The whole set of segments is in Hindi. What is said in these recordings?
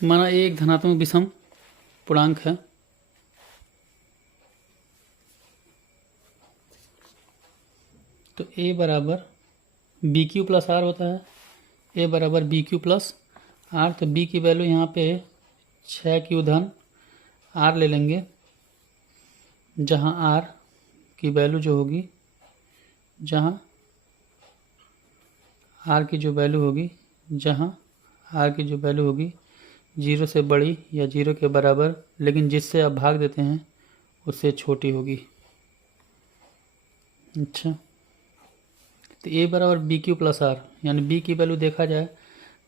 माना ए एक धनात्मक विषम पूर्णांक है, तो ए बराबर बी क्यू प्लस आर होता है। ए बराबर बी क्यू प्लस आर, तो बी की वैल्यू यहाँ पे 6 क्यू धन आर ले लेंगे, जहाँ आर की वैल्यू जो होगी, जहाँ आर की जो वैल्यू होगी, जहाँ आर की जो वैल्यू होगी 0 से बड़ी या 0 के बराबर, लेकिन जिससे आप भाग देते हैं उससे छोटी होगी। अच्छा, तो ए बराबर बी क्यू प्लस आर, यानी बी की वैल्यू देखा जाए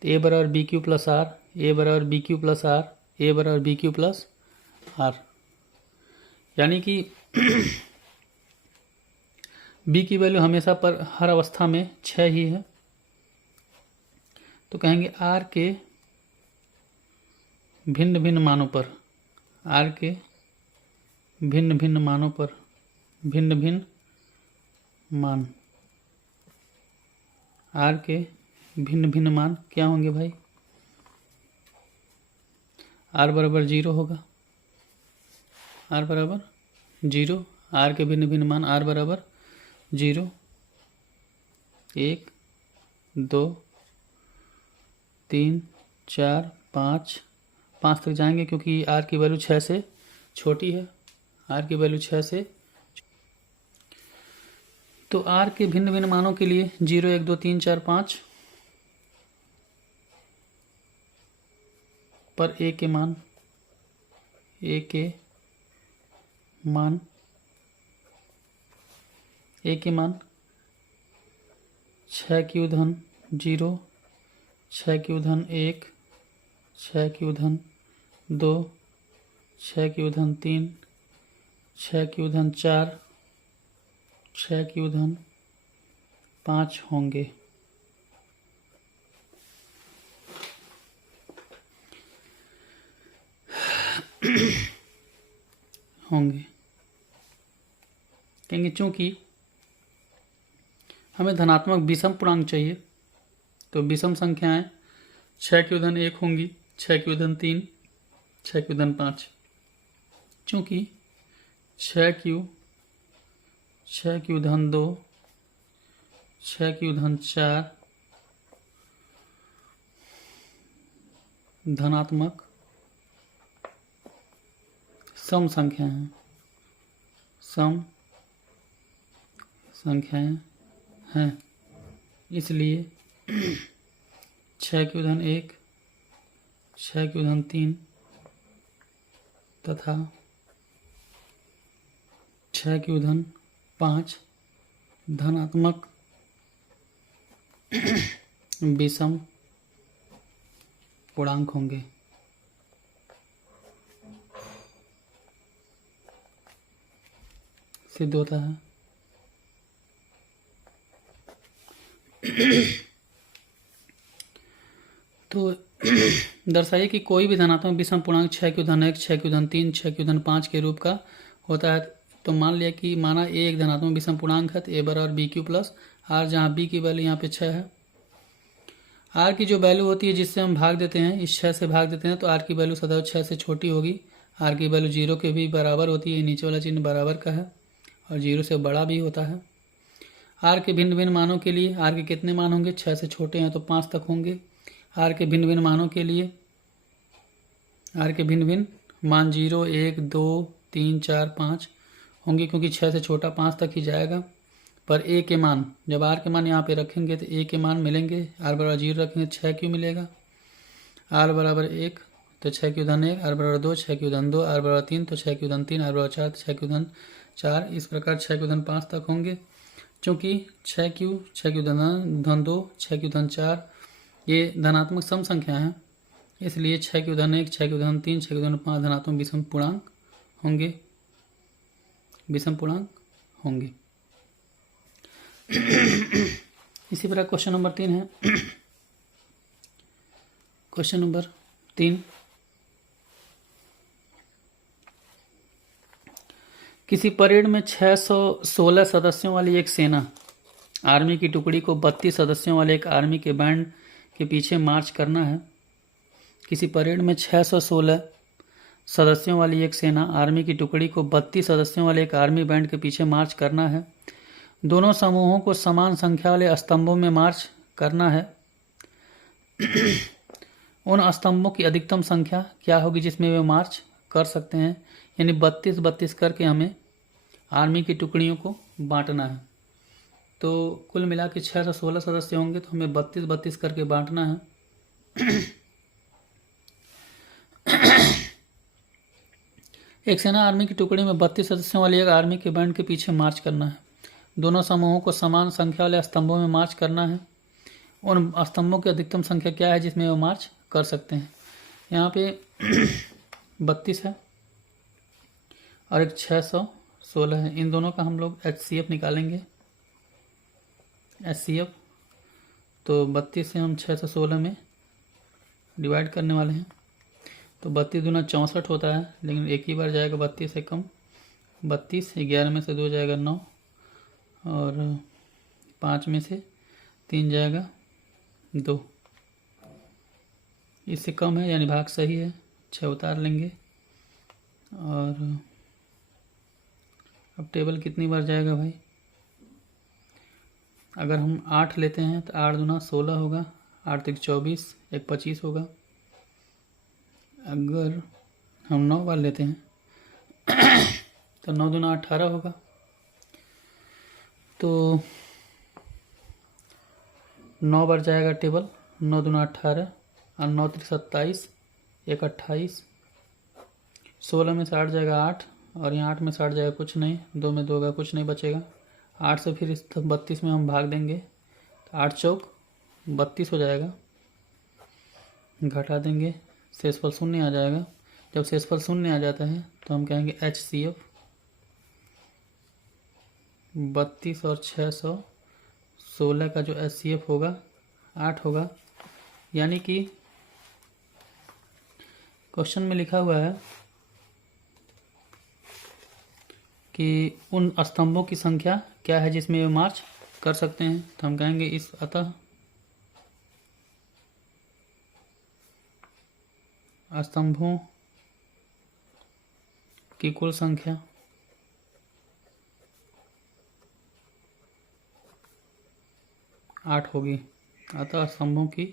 तो ए बराबर बी क्यू प्लस आर, ए बराबर बी क्यू प्लस आर, ए बराबर बी क्यू प्लस आर, यानी कि बी की वैल्यू हमेशा पर हर अवस्था में 6 ही है। तो कहेंगे आर के भिन्न भिन्न मानों पर, आर के भिन्न भिन्न मानों पर, भिन्न भिन्न मान, आर के भिन्न भिन्न मान क्या होंगे भाई? आर बराबर 0 होगा, आर बराबर 0, आर के भिन्न भिन्न मान आर बराबर 0, 1, 2, 3, 4, 5 तक जाएंगे, क्योंकि आर की वैल्यू 6 से छोटी है, आर की वैल्यू 6 से। तो आर के भिन्न भिन्न मानों के लिए 0, 1, 2, 3, 4, 5 पर ए के मान, ए के मान, ए के मान 6 क्यू धन 0, 6 क्यू धन 1, 6 क्यू धन 2, 6 क्यू धन 3, 6 क्यू धन 4, 6 क्यू धन 5 होंगे। कहेंगे चूंकि हमें धनात्मक विषम पूर्णांक चाहिए, तो विषम संख्याएं 6 क्यू धन 1 होंगी, 6 क्यू धन 3, 6 क्यू धन 5। चूंकि 6 क्यू धन 2, 6 क्यू धन 4 धनात्मक सम संख्याएं हैं, सम संख्याएं हैं, इसलिए 6 क्यू धन 1, 6 क्यू धन 3 तथा 6 क्यू धन 5 धनात्मक विषम पूर्णांक होंगे। सिद्ध होता है। तो दर्शाइए कि कोई भी धनात्मक विषम पूर्णांक 6 क्यू धन 1, 6 क्यू धन 3, 6 क्यू धन 5 के रूप का होता है। तो मान लिया कि माना ए एक धनात्मक विषम पूर्णांक है, तो ए बराबर बी क्यू प्लस आर, जहाँ बी की वैल्यू यहाँ पे 6 है। आर की जो वैल्यू होती है जिससे हम भाग देते हैं, इस 6 से भाग देते हैं, तो आर की वैल्यू सदैव 6 से छोटी होगी। आर की वैल्यू 0 के भी बराबर होती है, नीचे वाला चिन्ह बराबर का है, और 0 से बड़ा भी होता है। आर के भिन्न भिन्न मानों के लिए आर के कितने मान होंगे? 6 से छोटे हैं तो 5 तक होंगे। आर के भिन्न भिन्न मानों के लिए आर के भिन्न भिन्न मान 0, 1, 2, 3, 4, 5 होंगे, क्योंकि 6 से छोटा 5 तक ही जाएगा। पर ए के मान, जब आर के मान यहाँ पे रखेंगे तो ए के मान मिलेंगे। आर बराबर 0 रखेंगे 6 क्यों मिलेगा। आर बराबर 1 तो 6 क्यू धन 1, आर बराबर 2 6 क्यू धन 2, आर बराबर 3 तो 6 क्यू धन 3, आर बराबर 4 तो 6 क्यू धन 4। इस प्रकार 6 क्यू धन 5 तक होंगे। चूँकि 6 क्यू धन 2, 6 क्यू धन 4 ये धनात्मक सम संख्या है, इसलिए 6 क्यू धन 1, 6 क्यू धन 3, 6 क्यू धन 5 धनात्मक विषम पूर्णांक होंगे, विषम पूर्णांक होंगे। इसी प्रकार क्वेश्चन नंबर 3 है। क्वेश्चन नंबर 3, किसी परेड में 616 सदस्यों वाली एक सेना आर्मी की टुकड़ी को 32 सदस्यों वाले एक आर्मी के बैंड के पीछे मार्च करना है। किसी परेड में 616 सदस्यों वाली एक सेना आर्मी की टुकड़ी को 32 सदस्यों वाले एक आर्मी बैंड के पीछे मार्च करना है। दोनों समूहों को समान संख्या वाले स्तंभों में मार्च करना है। उन स्तंभों की अधिकतम संख्या क्या होगी जिसमें वे मार्च कर सकते हैं, यानी 32-32 करके हमें आर्मी की टुकड़ियों को बांटना है। तो कुल मिला के 616 सदस्य होंगे, तो हमें 32-32 करके बांटना है। एक सेना आर्मी की टुकड़ी में 32 सदस्यों वाली एक आर्मी के बैंड के पीछे मार्च करना है। दोनों समूहों को समान संख्या वाले स्तंभों में मार्च करना है। उन स्तंभों की अधिकतम संख्या क्या है जिसमें वो मार्च कर सकते हैं। यहाँ पे 32 है और एक 616 है। इन दोनों का हम लोग HCF निकालेंगे। HCF तो 32 से हम 616 में डिवाइड करने वाले हैं, तो 32 दूना 64 होता है, लेकिन एक ही बार जाएगा 32 से कम। 32 11 में से 2 जाएगा 9 और 5 में से 3 जाएगा 2। इससे कम है यानी भाग सही है, 6 उतार लेंगे। और अब टेबल कितनी बार जाएगा भाई, अगर हम 8 लेते हैं तो 8 दूना 16 होगा, 8 तिक 24, एक 25 होगा। अगर हम 9 बार लेते हैं तो 9 दूना 18 होगा। तो 9 बार जाएगा टेबल, 9 दूना 18 और 9 तिक 27, एक 28। 16 में से 8 जाएगा 8 और यहाँ 8 में से 8 जाएगा कुछ नहीं, 2 में 2 का कुछ नहीं बचेगा। 8 से फिर इस 32 में हम भाग देंगे, तो 8 चौक 32 हो जाएगा। घटा देंगे, शेषफल शून्य आ जाएगा। जब शेषफल शून्य आ जाता है तो हम कहेंगे HCF 32 और 616 का जो HCF होगा 8 होगा। यानी कि क्वेश्चन में लिखा हुआ है कि उन स्तंभों की संख्या क्या है जिसमें वे मार्च कर सकते हैं, तो हम कहेंगे इस अतः स्तंभों की कुल संख्या आठ होगी। अतः स्तंभों की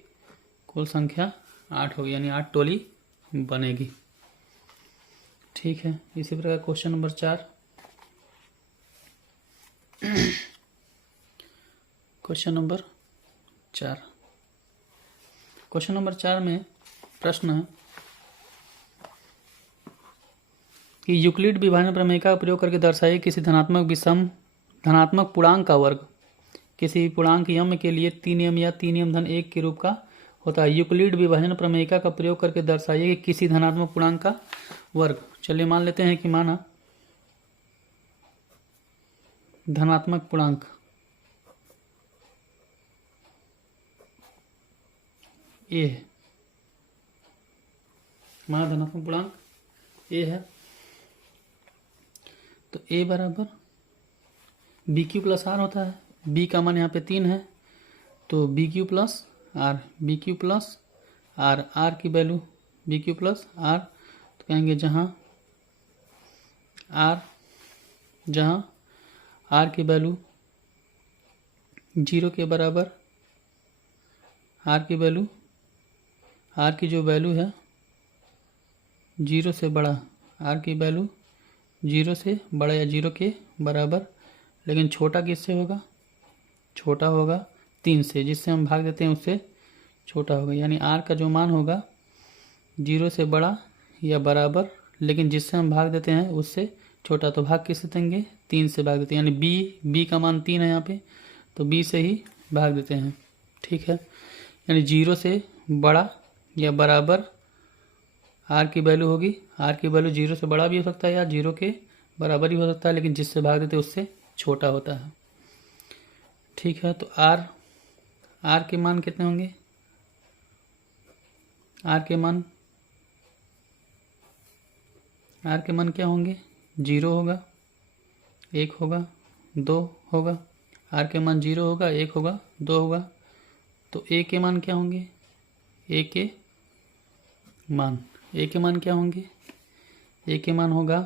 कुल संख्या 8 होगी, यानी 8 टोली बनेगी। ठीक है, इसी प्रकार क्वेश्चन नंबर 4। क्वेश्चन नंबर 4 में प्रश्न है कि यूक्लिड विभाजन प्रमेय का प्रयोग करके दर्शाइए किसी धनात्मक विषम धनात्मक पूर्णांक का वर्ग किसी पूर्णांक यम के लिए 3 यम या 3 यम धन 1 के रूप का होता है। यूक्लिड विभाजन प्रमेयिका का प्रयोग करके दर्शाइए कि किसी धनात्मक पूर्णांक का वर्ग। चलिए मान लेते हैं कि माना धनात्मक पूर्णांक ए है, माना धनात्मक पूर्णांक ए है, तो ए बराबर बी क्यू प्लस आर होता है। बी का मान यहाँ पे 3 है, तो B Q plus R, B Q plus R, R की value B Q plus R, तो कहेंगे जहाँ आर की वैल्यू 0 के बराबर, आर की जो वैल्यू है 0 से बड़ा, आर की वैल्यू 0 से बड़ा या 0 के बराबर, लेकिन छोटा किससे होगा, छोटा होगा 3 से, जिससे हम भाग देते हैं उससे छोटा होगा। यानी आर का जो मान होगा 0 से बड़ा या बराबर, लेकिन जिससे हम भाग देते हैं उससे छोटा, तो भाग किससे देंगे, 3 से भाग देते हैं। यानी बी का मान 3 है यहाँ पे, तो बी से ही भाग देते हैं। ठीक है, यानी 0 से बड़ा या बराबर आर की वैल्यू होगी। आर की वैल्यू 0 से बड़ा भी हो सकता है या 0 के बराबर ही हो सकता है, लेकिन जिससे भाग देते हैं उससे छोटा होता है। ठीक है, तो आर के मान कितने होंगे, आर के मान क्या होंगे, 0 होगा, 1 होगा, 2 होगा। आर के मान 0 होगा, 1 होगा, 2 होगा। तो ए के मान क्या होंगे, ए के मान। ए के मान क्या होंगे? ए के मान होगा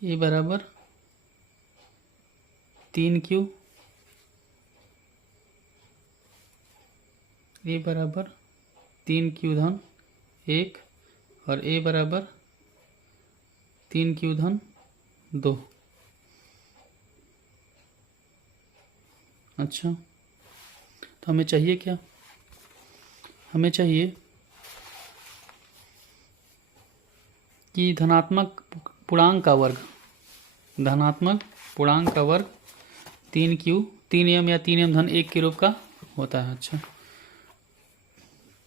ए बराबर 3Q, ए बराबर 3Q धन 1 और ए बराबर 3Q धन 2। अच्छा, तो हमें चाहिए क्या? हमें चाहिए कि धनात्मक पूर्णांक का वर्ग, धनात्मक पूर्णांक का वर्ग 3Q 3m या 3m धन 1 के रूप का होता है। अच्छा,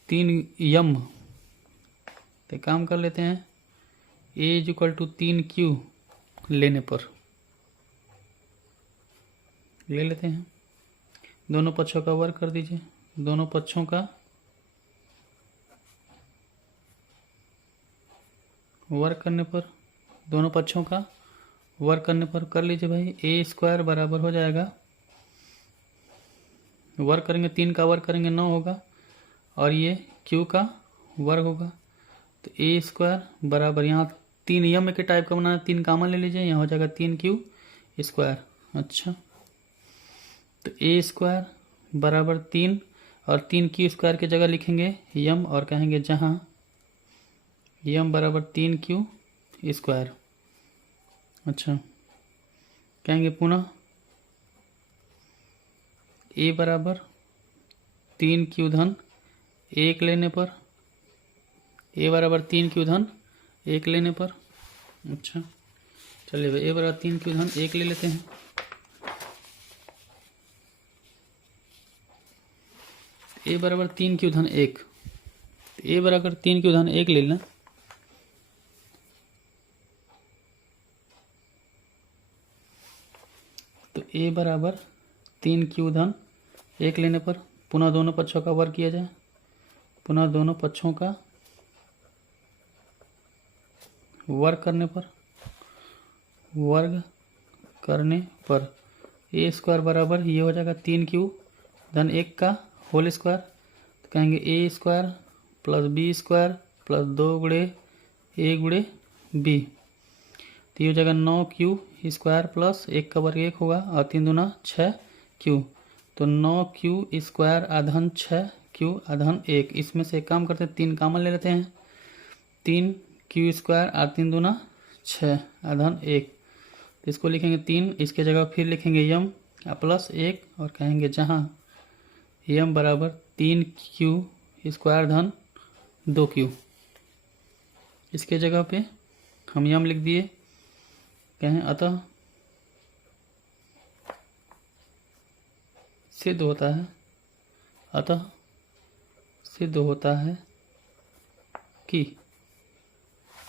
3m, तो काम कर लेते हैं, a = 3Q लेने पर ले लेते हैं, दोनों पक्षों का वर्ग कर दीजिए, दोनों पक्षों का वर्ग करने पर, दोनों पक्षों का वर्ग करने पर कर लीजिए भाई, a² बराबर हो जाएगा, वर्ग करेंगे 3 का वर्ग करेंगे 9 होगा और ये q का वर्ग होगा, तो a² बराबर, यहाँ 3m के टाइप का बनाना, 3 कामन ले लीजिए, यहाँ हो जाएगा 3Q²। अच्छा, तो a² बराबर 3 और 3Q² की जगह लिखेंगे m और कहेंगे जहाँ m बराबर 3Q²। अच्छा, कहेंगे पुनः a बराबर 3Q धन 1 लेने पर, a बराबर 3Q धन 1 लेने पर। अच्छा, चलिए भाई, a बराबर 3Q धन 1 ले लेते हैं। a बराबर 3Q धन 1, a बराबर 3Q धन 1 ले लेना, तो a बराबर 3Q धन 1 लेने पर पुनः दोनों पक्षों का वर्ग किया जाए, पुनः दोनों पक्षों का वर्ग करने पर, वर्ग करने पर a² बराबर ये हो जाएगा 3Q धन 1 का होल स्क्वायर, तो कहेंगे a² प्लस b² प्लस 2 गुणे a गुणे b, तो ये हो जाएगा 9Q² प्लस 1 का वर्ग 1 होगा और 3 दूना 6Q, तो 9Q² आधन 6Q आधन 1, इसमें से एक काम करते हैं, 3 कामन ले लेते हैं, 3Q² और 3 दूना 6 आधन 1, तो इसको लिखेंगे 3, इसके जगह फिर लिखेंगे m प्लस 1 और कहेंगे जहाँ m बराबर 3Q² धन 2Q, इसके जगह पे हम m लिख दिए, कहें अतः सिद्ध होता है, अतः सिद्ध होता है कि,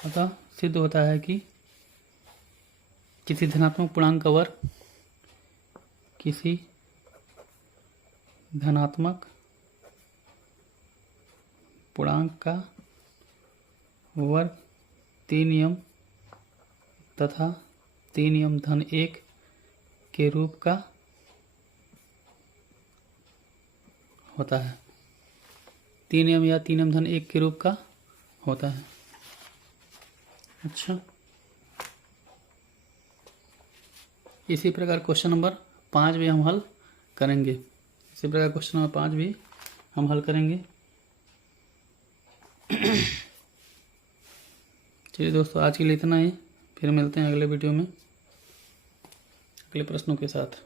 अतः सिद्ध होता है कि किसी धनात्मक पूर्णांक का वर्ग, किसी धनात्मक पूर्णांक का वर्ग 3m तथा 3m धन 1 के रूप का होता है, 3m या 3m धन 1 के रूप का होता है। अच्छा, इसी प्रकार क्वेश्चन नंबर 5 भी हम हल करेंगे, इसी प्रकार क्वेश्चन नंबर 5 भी हम हल करेंगे। चलिए दोस्तों, आज के लिए इतना ही, फिर मिलते हैं अगले वीडियो में अगले प्रश्नों के साथ।